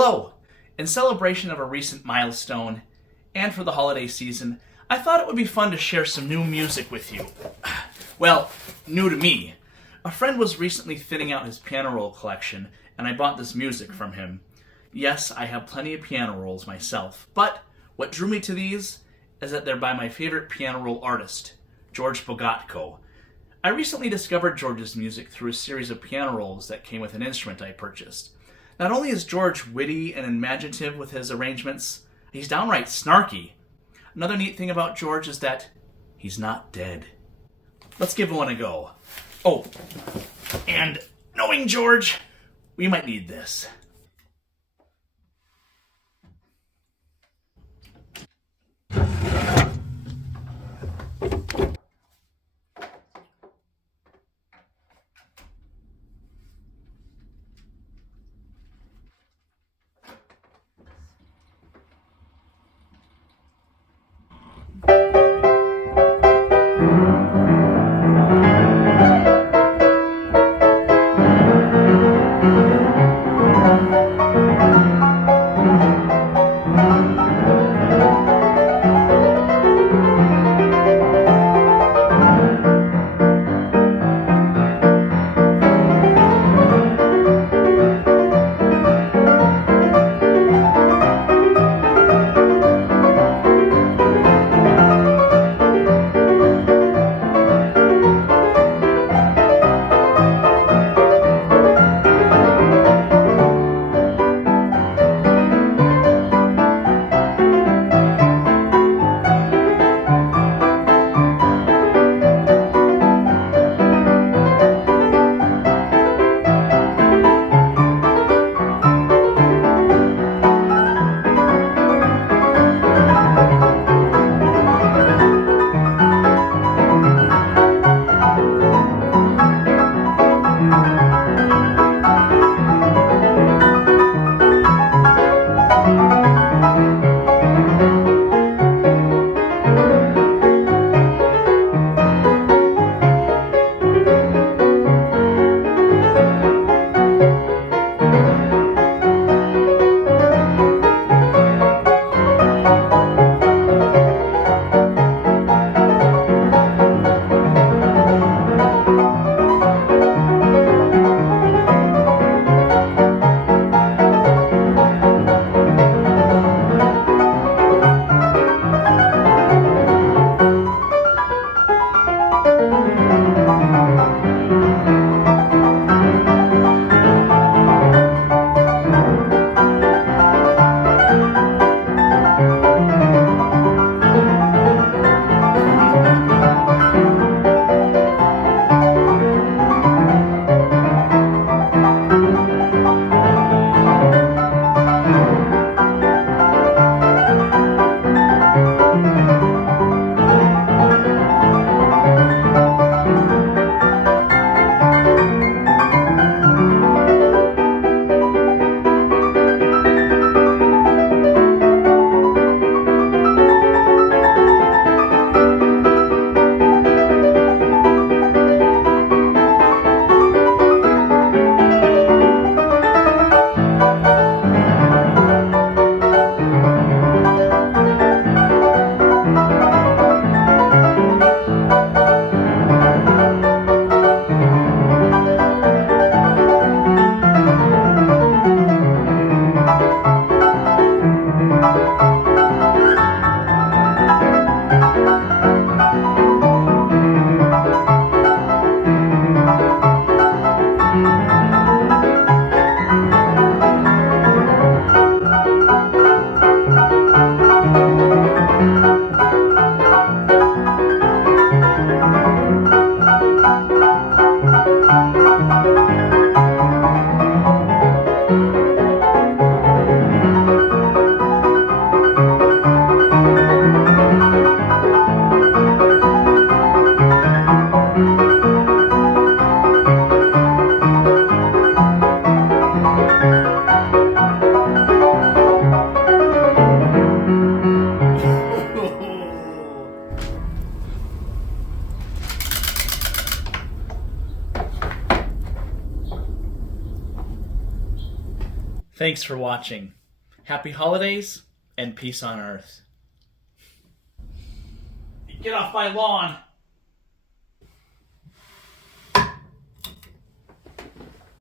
Hello! In celebration of a recent milestone, and for the holiday season, I thought it would be fun to share some new music with you. Well, new to me. A friend was recently thinning out his piano roll collection, and I bought this music from him. Yes, I have plenty of piano rolls myself, but what drew me to these is that they're by my favorite piano roll artist, George Bogatko. I recently discovered George's music through a series of piano rolls that came with an instrument I purchased. Not only is George witty and imaginative with his arrangements, he's downright snarky. Another neat thing about George is that he's not dead. Let's give one a go. Oh, and knowing George, we might need this. Thanks for watching. Happy holidays and peace on earth. Get off my lawn!